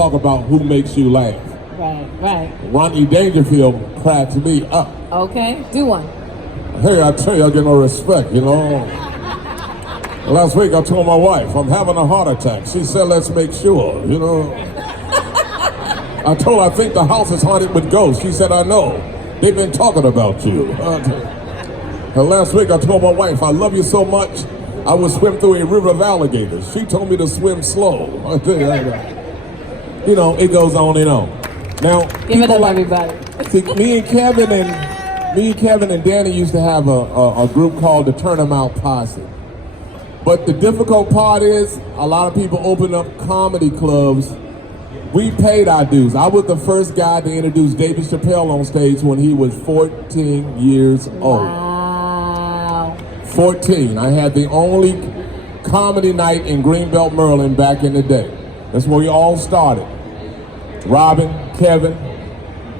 talk about who makes you laugh. Right. Ronnie Dangerfield cracks me up. Okay, do one. Hey, I tell you, I get no respect, you know. Last week I told my wife, I'm having a heart attack. She said, let's make sure, you know. I told her, I think the house is haunted with ghosts. She said, I know. They've been talking about you. Last week I told my wife, I love you so much, I would swim through a river of alligators. She told me to swim slow. I tell you, you know, it goes on and on. Now, give it up, everybody. See, me and Kevin and Danny used to have a group called the Turn 'Em Out Posse. But the difficult part is, a lot of people open up comedy clubs. We paid our dues. I was the first guy to introduce David Chappelle on stage when he was 14 years old. Wow. 14. I had the only comedy night in Greenbelt, Maryland back in the day. That's where we all started. Robin, Kevin,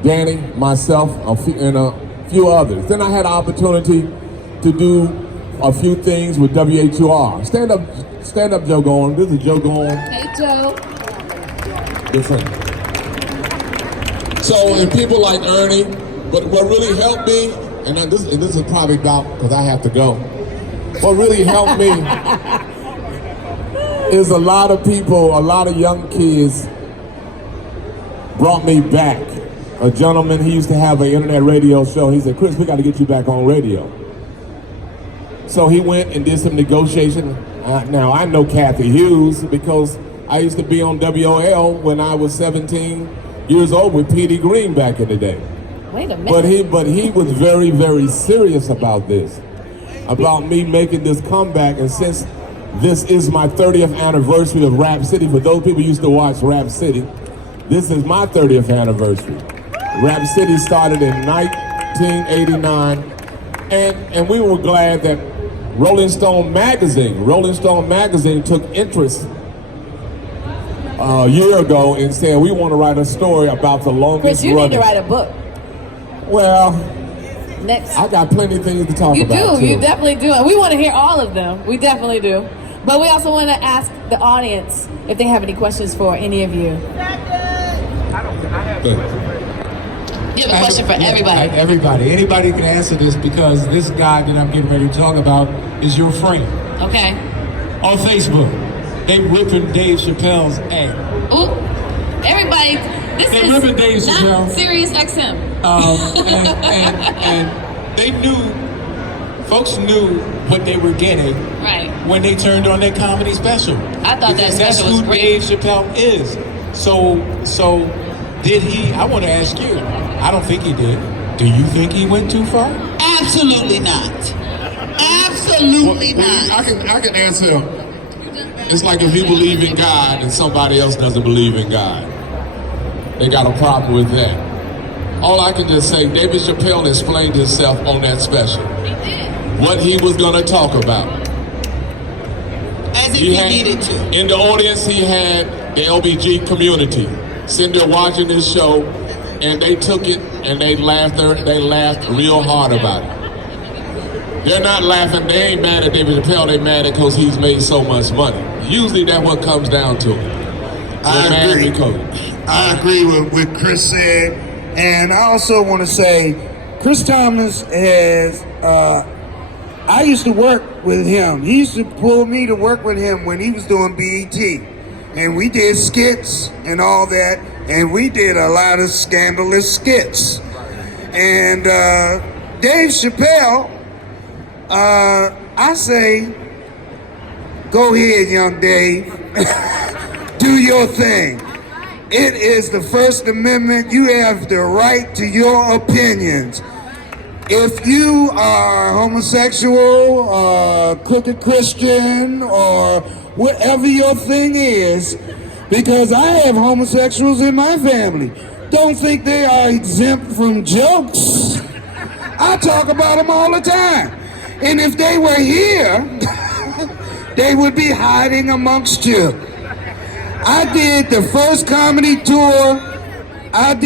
Danny, myself, and a few others. Then I had an opportunity to do a few things with WHUR. Stand up, Joe Gorn. This is Joe Gorn. Hey, Joe. Good friend. So, and people like Ernie, but what really helped me, and this is probably about, because I have to go, what really helped me is a lot of people, a lot of young kids brought me back. A gentleman, he used to have an internet radio show. He said, Chris, we got to get you back on radio. So he went and did some negotiation. Now, I know Kathy Hughes because I used to be on WOL when I was 17 years old with P.D. Green back in the day. Wait a minute. But he was very, very serious about this, about me making this comeback. And since this is my 30th anniversary of Rap City, for those people who used to watch Rap City, this is my 30th anniversary. Rap City started in 1989, and we were glad that Rolling Stone magazine took interest a year ago and said, we want to write a story about the longest Chris, you running. need to write a book. Well, next. I got plenty of things to talk about. You definitely do. And we want to hear all of them. We definitely do. But we also want to ask the audience if they have any questions for any of you. You have a question for everybody. Everybody. Anybody can answer this because this guy that I'm getting ready to talk about is your friend. Okay. On Facebook, they ripping Dave Chappelle's ass. Ooh. Everybody, They ripping Dave Chappelle. not Sirius XM. And they knew, folks knew what they were getting Right. when they turned on their comedy special. I thought that Because special was that's who great. Dave Chappelle is. So did he, I want to ask you, I don't think he did. Do you think he went too far? Absolutely not. Absolutely not. I can answer. It's like if you believe in God and somebody else doesn't believe in God. They got a problem with that. All I can just say, David Chappelle explained himself on that special. He did. What he was going to talk about. As if he needed to. In the audience, he had the LBG community sitting there watching this show, and they took it and they laughed real hard about it. They're not laughing, they ain't mad at David Chappelle, they mad at because he's made so much money. Usually that's what comes down to it. I agree with what Chris said, and I also want to say, Chris Thomas has, I used to work with him. He used to pull me to work with him when he was doing BET. And we did skits and all that, and we did a lot of scandalous skits. And Dave Chappelle, I say, go ahead, young Dave. Do your thing. It is the First Amendment. You have the right to your opinions. If you are homosexual or crooked Christian or whatever your thing is, because I have homosexuals in my family, don't think they are exempt from jokes. I talk about them all the time. And if they were here, they would be hiding amongst you. I did the first comedy tour of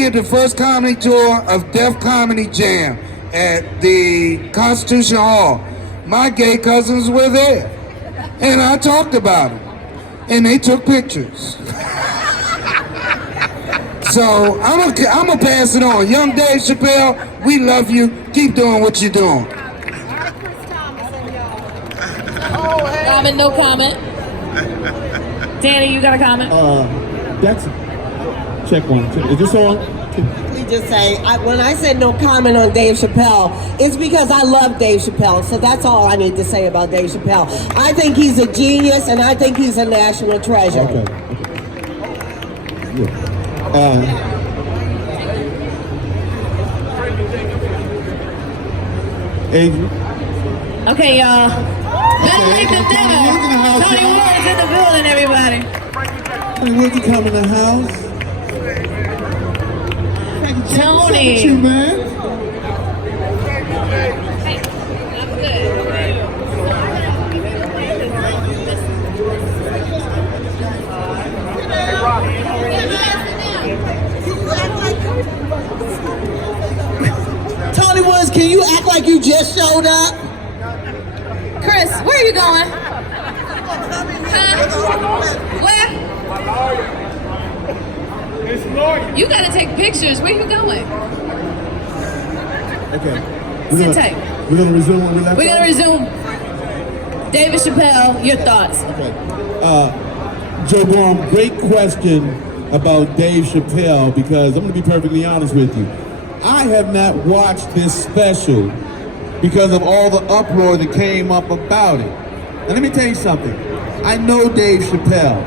Def Comedy Jam at the Constitution Hall. My gay cousins were there, and I talked about it, and they took pictures. So I'm gonna pass it on. Young Dave Chappelle, we love you. Keep doing what you're doing. Comment, no comment. Danny, you got a comment? That's check one. Is this on? Me just say, when I said no comment on Dave Chappelle, it's because I love Dave Chappelle. So that's all I need to say about Dave Chappelle. I think he's a genius, and I think he's a national treasure. Okay. Yeah. Adrian. Okay, y'all. Let's make the dinner. Tony Ward's in the building, everybody. Tony Ward, you come in the house. Tony. You, man. Hey, I'm good. Tony Woods, can you act like you just showed up? Chris, where are you going? Huh? Where? You gotta take pictures. Where you going? Okay. Sit tight. We're gonna resume when we left. We're gonna resume. David Chappelle, your thoughts. Okay. Joe Borum, great question about Dave Chappelle, because I'm gonna be perfectly honest with you. I have not watched this special because of all the uproar that came up about it. Now let me tell you something. I know Dave Chappelle.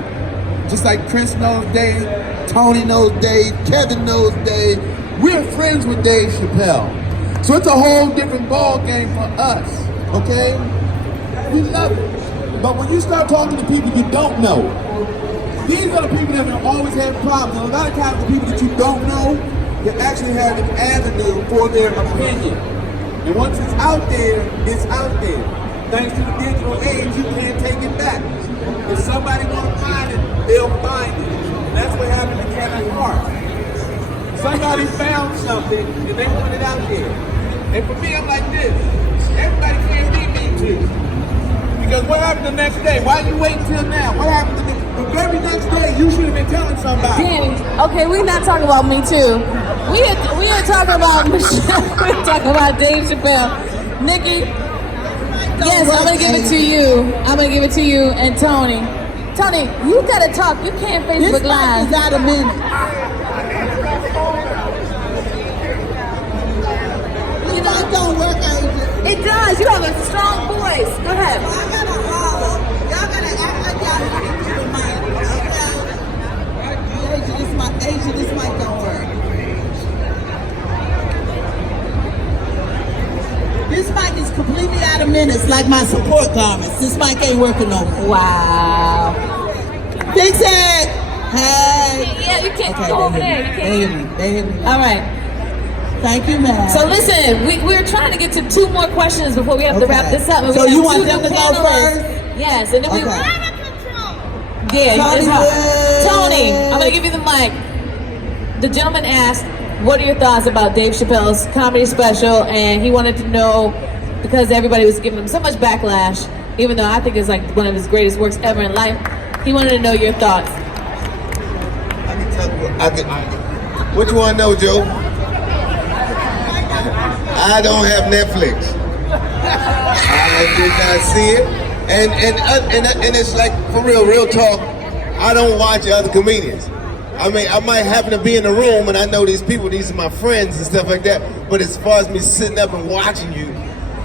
Just like Chris knows Dave, Tony knows Dave, Kevin knows Dave. We're friends with Dave Chappelle. So it's a whole different ball game for us, okay? We love it. But when you start talking to people you don't know, these are the people that have always had problems. And a lot of times the people that you don't know, they actually have an avenue for their opinion. And once it's out there, it's out there. Thanks to the digital age, you can't take it back. If somebody wants to find it, they'll find it. And that's what happened to Kevin Hart. Somebody found something and they put it out there. And for me, I'm like this. Everybody can't be me too. Because what happened the next day? Why you wait till now? What happened the very next day? You should have been telling somebody. Danny, okay, we're not talking about me too. We are talking about Michelle. We're talking about Dave Chappelle. Nikki, yes, I'm gonna give it to you. I'm gonna give it to you and Tony. Tony, you gotta talk. You can't Facebook Live. This is out of minute. You know, it don't work, Adrian. It does. You have a strong voice. Go ahead. Y'all gotta holler. Y'all gotta act like y'all speak to the mic. Okay? Adrian, this mic don't work. This mic is completely out of minutes, like my support garments. This mic ain't working no more. Wow. Fix it! Hey! Yeah, you can't Okay, go over there. You they can't. hear me. They hear me. All right. Thank you, man. So listen, we're trying to get to 2 more questions before we have to Okay. wrap this up. And So we you have want 2 them new to go panelists. first? Yes, and then we. Okay. Yeah, Tony it's hard. Wood. Tony, I'm gonna give you the mic. The gentleman asked, "What are your thoughts about Dave Chappelle's comedy special?" And he wanted to know, because everybody was giving him so much backlash, even though I think it's like one of his greatest works ever in life. He wanted to know your thoughts. What you want to know, Joe? I don't have Netflix. I did not see it, and it's like, for real talk. I don't watch other comedians. I mean, I might happen to be in the room and I know these people, these are my friends and stuff like that. But as far as me sitting up and watching you,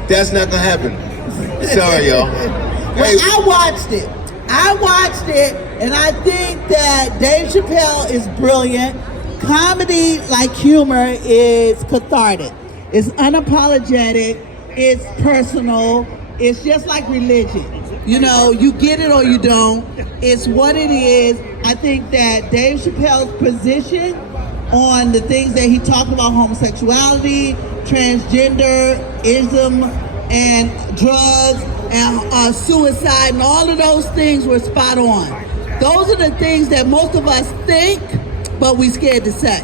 that's not gonna happen. Sorry, y'all. Well, I watched it, and I think that Dave Chappelle is brilliant. Comedy, like humor, is cathartic. It's unapologetic. It's personal. It's just like religion. You know, you get it or you don't. It's what it is. I think that Dave Chappelle's position on the things that he talked about, homosexuality, transgenderism, and drugs, and suicide, and all of those things were spot on. Those are the things that most of us think, but we scared to say.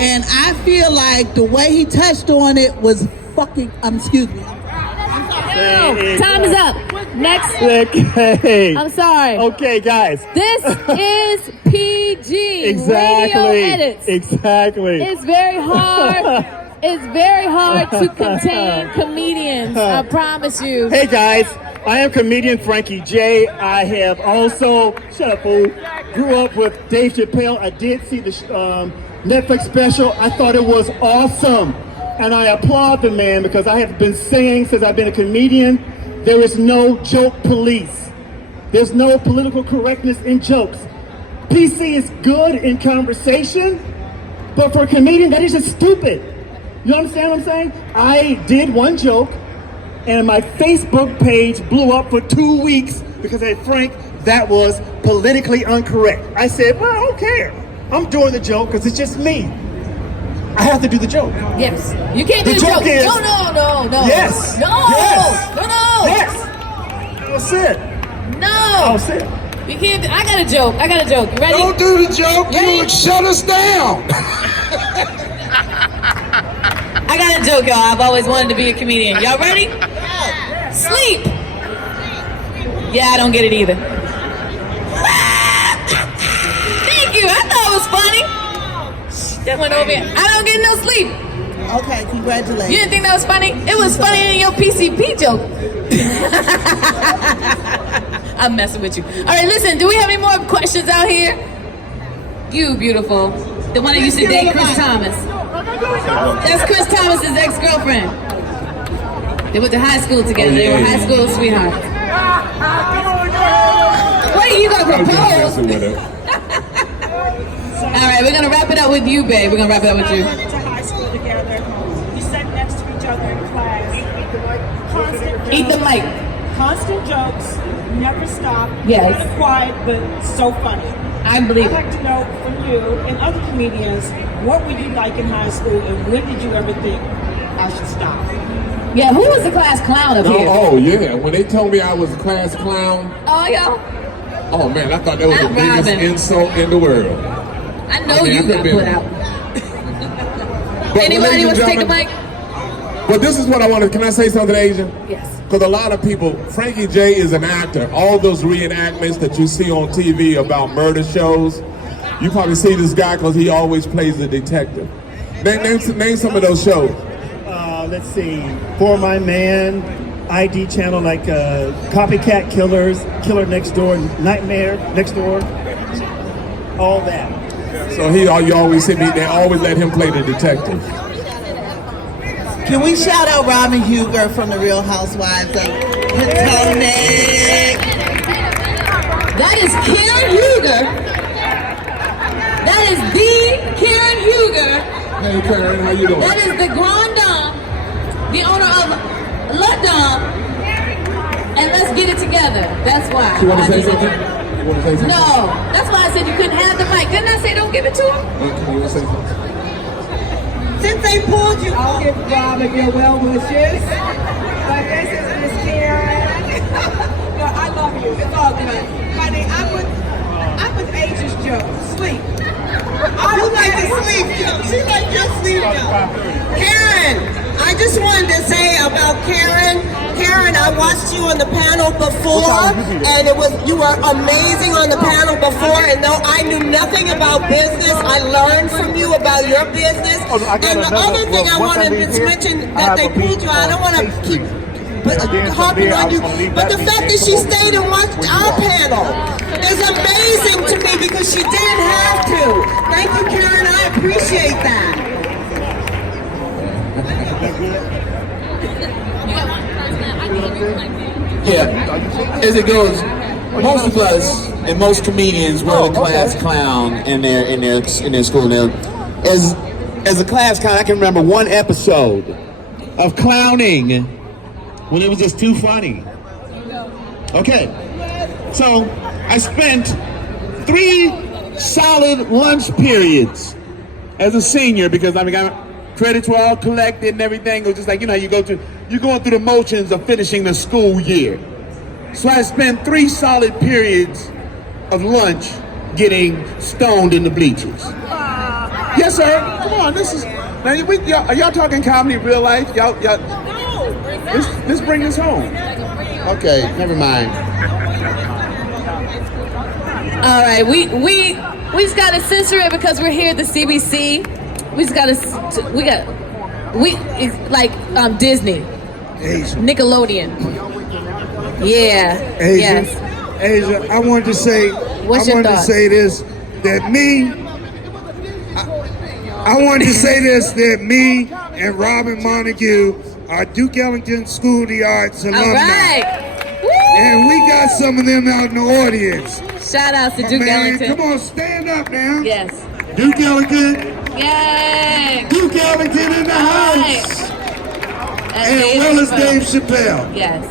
And I feel like the way he touched on it was fucking, excuse me. Time is up. Next. Okay. I'm sorry. Okay, guys. This is PG. Exactly. Radio edits. Exactly. It's very hard. It's very hard to contain comedians. I promise you. Hey guys, I am comedian Frankie J. I have also, shut up fool, grew up with Dave Chappelle. I did see the Netflix special. I thought it was awesome. And I applaud the man because I have been saying since I've been a comedian, there is no joke police. There's no political correctness in jokes. PC is good in conversation, but for a comedian, that is just stupid. You understand what I'm saying? I did one joke, and my Facebook page blew up for 2 weeks because I said, Frank, that was politically incorrect. I said, well, I don't care. I'm doing the joke because it's just me. I have to do the joke. Yes. You can't do the joke. Is, no. Yes. No. Yes. No. Yes. That's it. No. That's it. You can't. I got a joke. You ready? Don't do the joke. You would shut us down. I got a joke, y'all. I've always wanted to be a comedian. Y'all ready? Sleep. Yeah, I don't get it either. Thank you. I thought it was funny. That went over here. I don't get no sleep. Okay, congratulations. You didn't think that was funny? It was funnier than your PCP joke. I'm messing with you. All right, listen. Do we have any more questions out here? You beautiful. The one that used to date Chris Thomas. That's Chris Thomas's ex-girlfriend. They went to high school together. They were high school sweethearts. What are you gonna propose? All right, we're gonna wrap it up with you, babe. We're gonna wrap it up with you. We went to high school together. We sat next to each other in class. Constant Eat the jokes. mic. Constant jokes. Never stop. Yes. Kind of quiet, but so funny. I believe I'd it. like to know from you and other comedians, what were you like in high school, and when did you ever think I should stop? Yeah, who was the class clown up here? Oh, yeah. When they told me I was a class clown, Oh, yo. oh, man, I thought that was I'm the biggest Robin. insult in the world. I know you got put out. But Anybody ladies and wants to take the gentlemen, mic? But this is what I want to, can I say something, Asia? Yes. Because a lot of people, Frankie J is an actor. All those reenactments that you see on TV about murder shows, you probably see this guy because he always plays the detective. Name some of those shows. Let's see. For My Man, ID channel like Copycat Killers, Killer Next Door, Nightmare Next Door, all that. So you always see me, they always let him play the detective. Can we shout out Robin Huger from the Real Housewives of Potomac? That is Karen Huger. That is the Karen Huger. Hey Karen, how you doing? That is the Grand Dame, the owner of La Dame. And let's get it together. That's why. You want to say something? You want to say something? No, that's why I said you couldn't have the mic. Didn't I say don't give it to him? Okay, you want to say something? Since they pulled you, I'll give Robin your well wishes. But this is Miss Karen. No, I love you. It's all good. Honey, I'm with Asia's joke. Sleep. You like the sleep joke. She like your sleep joke. Karen, I just wanted to say about Karen. Karen, I watched you on the panel before, and you were amazing on the panel before. And though I knew nothing about business, I learned from you about your business. And the other thing I wanted to mention that they pulled you. I don't want to keep harping on you, but the fact that she stayed and watched our panel is amazing to me because she didn't have to. Thank you, Karen. I appreciate that. Yeah, as it goes, most of us and most comedians were the class clown in their school. Now, as a class clown, I can remember one episode of clowning when it was just too funny. Okay, so I spent 3 solid lunch periods as a senior because I mean, credits were all collected and everything. It was just like, you're going through the motions of finishing the school year. So I spent 3 solid periods of lunch getting stoned in the bleachers. Yes, sir. Come on, this is. Now, are y'all talking comedy in real life? Y'all let's bring this home. Okay, never mind. All right, we just gotta censor it because we're here at the CBC. It's like Disney, Asia. Nickelodeon. Yeah. Asia. Yes. Asia, I wanted to say. What's your thoughts? To say this that I wanted to say this that me and Robin Montague are Duke Ellington School of the Arts alumni. All right. And we got some of them out in the audience. Shout out to Duke Ellington. Come on, stand up now. Yes. Duke Ellington. Yay. Duke Ellington in the house. And As well as Dave Chappelle. Yes.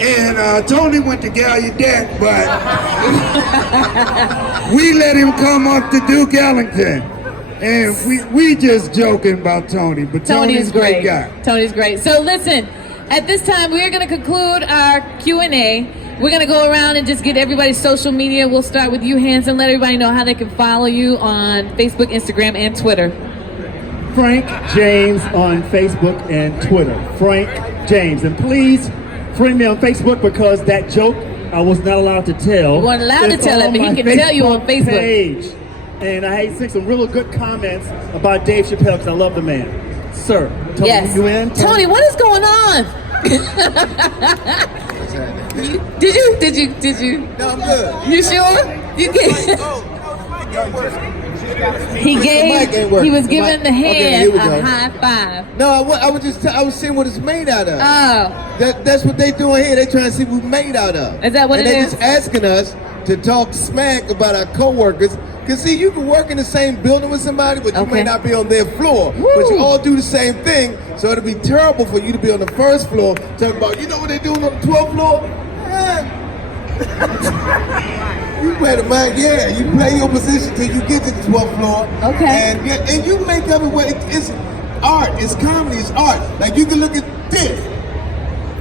And Tony went to Gallaudet, but we let him come up to Duke Ellington. And we just joking about Tony, but Tony's a great guy. Tony's great. So listen, at this time we are going to conclude our Q&A. We're going to go around and just get everybody's social media. We'll start with you, Hanson. Let everybody know how they can follow you on Facebook, Instagram, and Twitter. Frank James on Facebook and Twitter. Frank James. And please friend me on Facebook because that joke I was not allowed to tell. You weren't allowed to tell it, but he can tell you on Facebook. Page. And I seen some really good comments about Dave Chappelle because I love the man. Sir, Tony, yes. you in? Tony, what is going on? Did you? No, I'm good. You sure? You can. He was giving the hand a high five. No, I was seeing what it's made out of. Oh. That's what they doing here. They trying to see what we made out of. Is that what and it they is? just asking us to talk smack about our coworkers. Cause see, you can work in the same building with somebody, but you may not be on their floor. Woo. But you all do the same thing. So it'll be terrible for you to be on the first floor talking about, you know what they're doing on the 12th floor? You better mind, you play your position till you get to the 12th floor. Okay. And you make up it where it's art, it's comedy, it's art. Like you can look at this,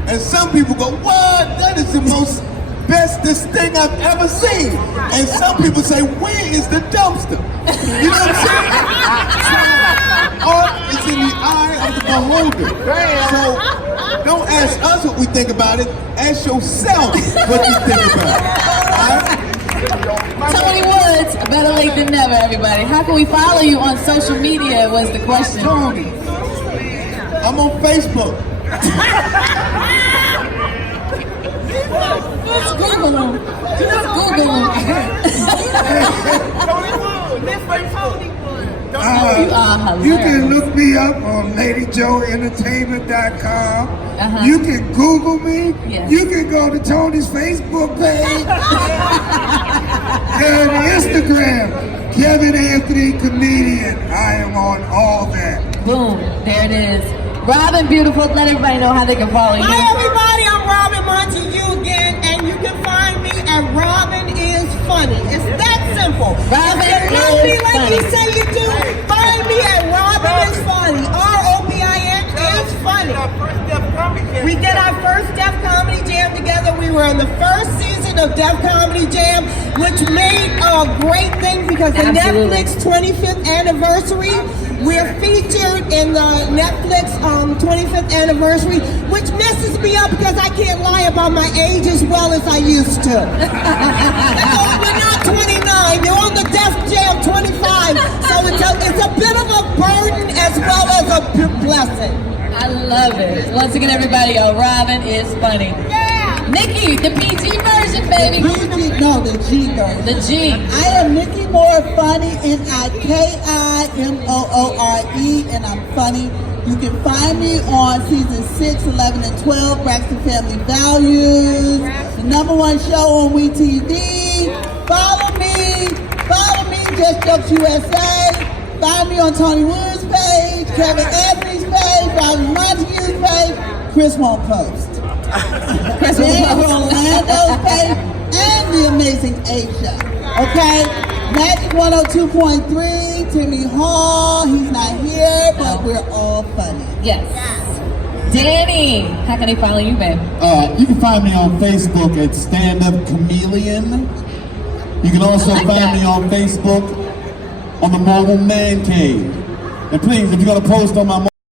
and some people go, what? That is the most bestest thing I've ever seen. And some people say, where is the dumpster? You know what I'm saying? So, art is in the eye of the beholder. So don't ask us what we think about it. Ask yourself what you think about it. Tony Woods, better late than never, everybody. How can we follow you on social media was the question. Tony, I'm on Facebook. Just Google him. Just Google him. You can look me up on LadyJoeEntertainment.com. You can Google me. Yes. You can go to Tony's Facebook page and Instagram. Kevin Anthony Comedian. I am on all that. Boom. There it is. Robin Beautiful. Let everybody know how they can follow you. Hi everybody, I'm Robin Montague again, and you can find me at Robin is Funny. It's that simple. Robin If you love me is like funny. you say you do, find me at Robin is Funny. ROBIN is funny. We did our first Def Comedy Jam together. We were on the first season of Def Comedy Jam, which made a great thing because the Netflix 25th anniversary, we're featured in the Netflix 25th anniversary, which messes me up because I can't lie about my age as well as I used to. We're not 29, you're on the Def Jam 25, so it's a bit of a burden as well as a blessing. I love it. Once again, everybody, Robin is funny. Yeah! Nikki, the PG version, baby. The G version. The G. I am Nikki Moore Funny, NIKIMOORE, and I'm funny. You can find me on season 6, 11, and 12, Braxton Family Values, the #1 show on WeTV. Follow me, Just Jokes USA. Find me on Tony Woods' page, Kevin Anthony's page, Robin Montague's page. Chris won't post. Chris won't post. Orlando's page, and the amazing Asia. Okay? Magic 102.3, Timmy Hall, he's not here, but we're all funny. Yes. Danny, how can they follow you, babe? You can find me on Facebook at Stand Up Chameleon. You can also find me on Facebook on the Mobile Man Cave. And please, if you're going to post on my